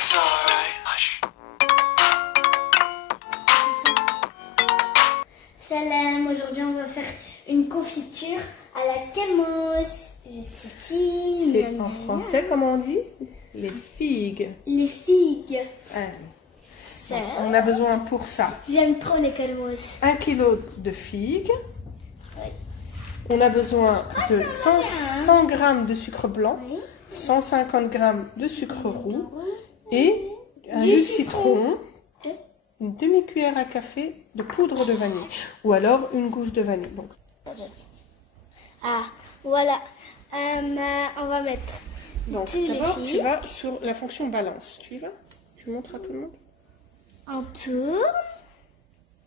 It's alright. Hush. Salam, aujourd'hui on va faire une confiture à la camousse. Juste ici. C'est en français, comment on dit? Les figues. Les figues. Allez. Ça. On a besoin pour ça J'aime trop les calmousses. 1 kg de figues. Oui. On a besoin de 100 g de sucre blanc, Oui. 150 g de sucre roux et un jus de citron, une demi-cuillère à café de poudre de vanille ou alors une gousse de vanille. Donc, Ah, voilà. On va mettre. donc tous les d'abord, tu figues. vas sur la fonction balance. Tu y vas? Tu montres à tout le monde? On tourne.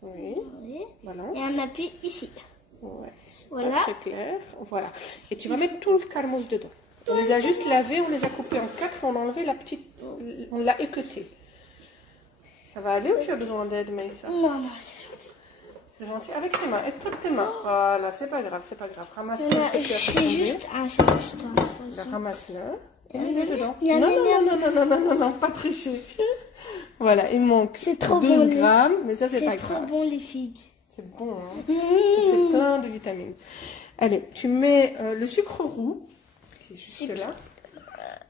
Oui, Oui. balance. Et on appuie ici. Ouais, c'est Voilà. pas très clair. Voilà. Et tu vas mettre tout le calmos dedans. On les a juste lavés, on les a coupés en 4 et on a enlevé la petite... On l'a équeuté. Ça va aller ou tu as besoin d'aide, Maïssa? Non, non, c'est gentil. C'est gentil. Avec tes mains. Aide-toi de tes mains. Voilà, c'est pas grave, c'est pas grave. Ramasse Non, cette c'est juste un. C'est juste un. La ramasse-le. Et mets-le dedans. Miam, Non, miam, non, non, non, non, non, non, non, pas tricher. Voilà, il manque C'est trop 12 bon, grammes, mais ça, c'est C'est pas trop grave. bon les figues. C'est bon, hein. C'est plein de vitamines. Allez, tu mets le sucre roux, qui est juste là.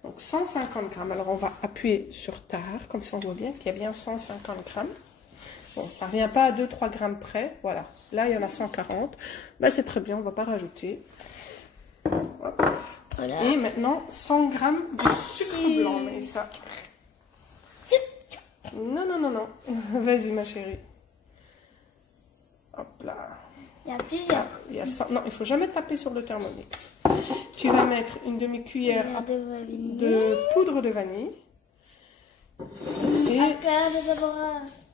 Donc 150 grammes. Alors on va appuyer sur tare, comme ça on voit bien qu'il y a bien 150 grammes. Bon, ça ne revient pas à 2-3 grammes près. Voilà, là il y en a 140. Bah, c'est très bien, on ne va pas rajouter. Hop. Voilà. Et maintenant 100 grammes de sucre blanc, mais ça. Non, non, non, non. Vas-y ma chérie. Hop là. Il y a plusieurs. Il y a 100. Non, il faut jamais taper sur le Thermomix. Tu vas mettre une demi-cuillère de poudre de vanille. Et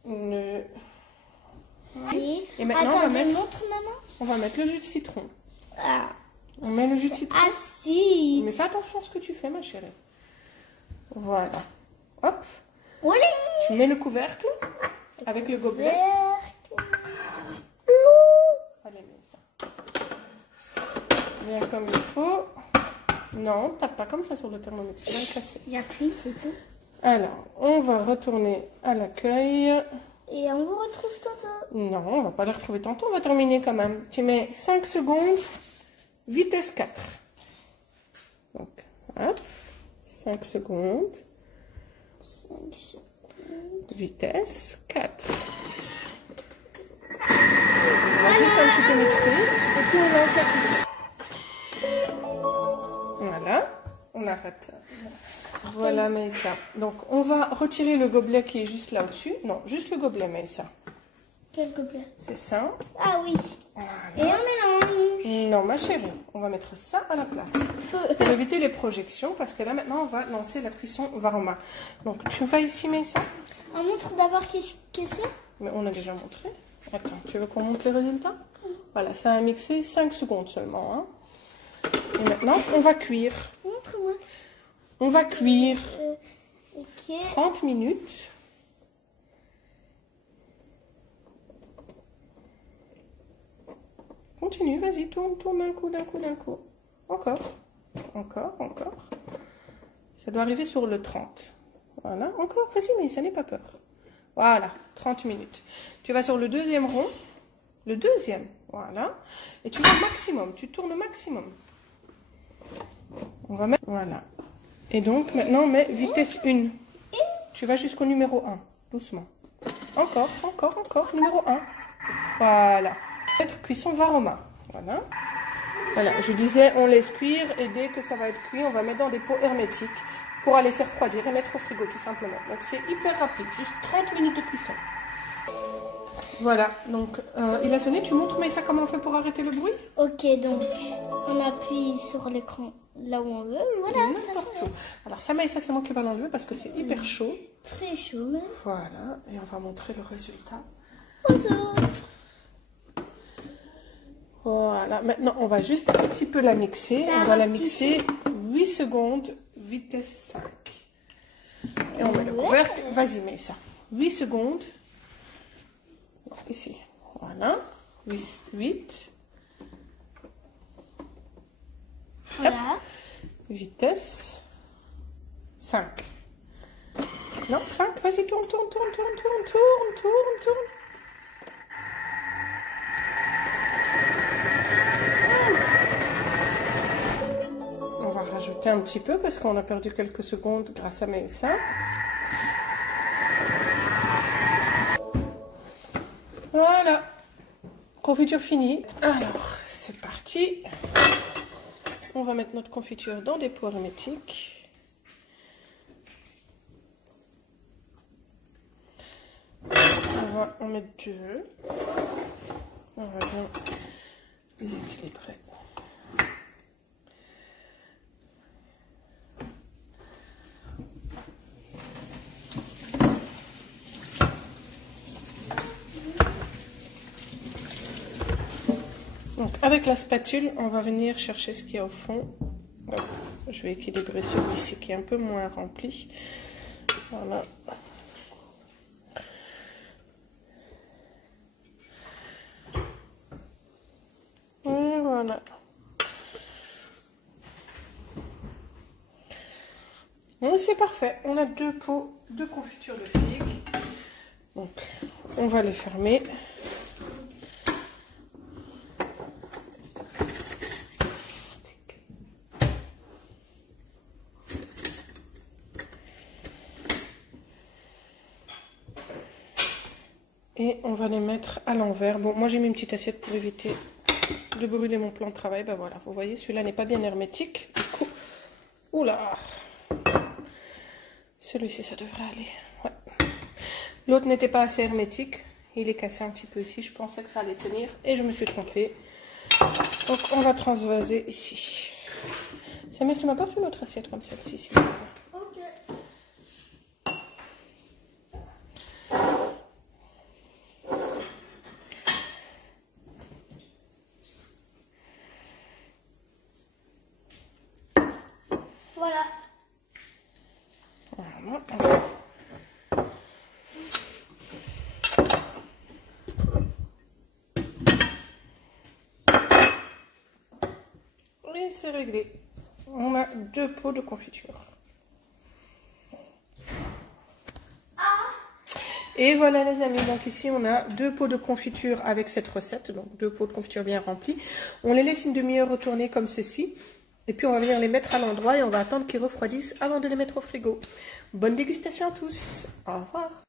une... Oui. Et maintenant, Attends, on va mettre- montre maman. on va mettre le jus de citron. Ah. On met le jus de citron. Ah si. Mais fais attention à ce que tu fais, ma chérie. Voilà. Hop. Olé. Tu mets le couvercle avec le gobelet. Allez, mets ça. Bien comme il faut. Non, tape pas comme ça sur le Thermomix. Tu vas le casser. J'appuie, c'est tout. Alors, on va retourner à l'accueil. Et on vous retrouve tantôt. Non, on va pas le retrouver tantôt, on va terminer quand même. Tu mets 5 secondes, vitesse 4. Donc, hop, 5 secondes, 5 secondes. vitesse 4. On va juste un petit peu mixer et puis on lance la cuisson. Voilà, on arrête. Voilà, Maïssa. Donc, on va retirer le gobelet qui est juste là au-dessus. Non, juste le gobelet, Maïssa. Quel gobelet? C'est ça. Ah oui. Et on mélange. Non, ma chérie, on va mettre ça à la place. Pour éviter les projections, parce que là, maintenant, on va lancer la cuisson Varoma. Donc, tu vas ici, Maïssa? On montre d'abord qu'est-ce que c'est. Mais on a déjà montré. Attends, tu veux qu'on montre les résultats? Voilà, ça a mixé 5 secondes seulement. Hein. Et maintenant, on va cuire. Montre-moi. On va cuire Ok. 30 minutes. Continue, vas-y, tourne, tourne d'un coup, d'un coup, d'un coup. Encore, encore, encore. Ça doit arriver sur le 30. Voilà, encore, vas-y, mais ça n'est pas peur. Voilà, 30 minutes. Tu vas sur le deuxième rond, le deuxième, voilà. Et tu vas au maximum, tu tournes au maximum. On va mettre, voilà. Et donc, maintenant, on met vitesse 1. Tu vas jusqu'au numéro 1, doucement. Encore, encore, encore, numéro 1. Voilà. Mettre cuisson Varoma. Voilà. Voilà, je disais, on laisse cuire et dès que ça va être cuit, on va mettre dans des pots hermétiques pour aller se refroidir et mettre au frigo tout simplement. Donc c'est hyper rapide, juste 30 minutes de cuisson. Voilà, donc il a sonné, tu montres Maïssa comment on fait pour arrêter le bruit? Ok, donc on appuie sur l'écran là où on veut. Voilà, ça N'importe fait où. Alors ça Maïssa, c'est moi qui va l'enlever parce que c'est hyper chaud. très chaud même. Voilà, et on va montrer le résultat. Aux autres. Voilà, maintenant on va juste un petit peu la mixer. Ça On va va la mixer 8 secondes, vitesse 5. Et on met le couvercle. Vas-y, mets ça. 8 secondes. Ici. Voilà. 8. Voilà. Vitesse 5. Non, 5, vas-y, tourne. On va rajouter un petit peu parce qu'on a perdu quelques secondes grâce à Mélissa. Voilà, confiture finie. Alors, c'est parti. On va mettre notre confiture dans des pots hermétiques. On va en mettre 2. On va bien les équilibrer. Donc avec la spatule, on va venir chercher ce qu'il y a au fond. Voilà. Je vais équilibrer celui-ci qui est un peu moins rempli. Voilà. Et voilà. Donc c'est parfait. On a 2 pots de confiture de figues. Donc on va les fermer. Et on va les mettre à l'envers. Bon, moi j'ai mis une petite assiette pour éviter de brûler mon plan de travail. Ben voilà, vous voyez, celui-là n'est pas bien hermétique. Du coup, oula, celui-ci, ça devrait aller. Ouais. L'autre n'était pas assez hermétique. Il est cassé un petit peu ici. Je pensais que ça allait tenir et je me suis trompée. Donc on va transvaser ici. Samir, tu m'apportes une autre assiette comme celle-ci, s'il vous plaît. Voilà. Voilà. Et c'est réglé. On a 2 pots de confiture. Et voilà les amis, donc ici on a 2 pots de confiture avec cette recette, donc 2 pots de confiture bien remplis. On les laisse une demi-heure retourner comme ceci. Et puis on va venir les mettre à l'endroit et on va attendre qu'ils refroidissent avant de les mettre au frigo. Bonne dégustation à tous. Au revoir.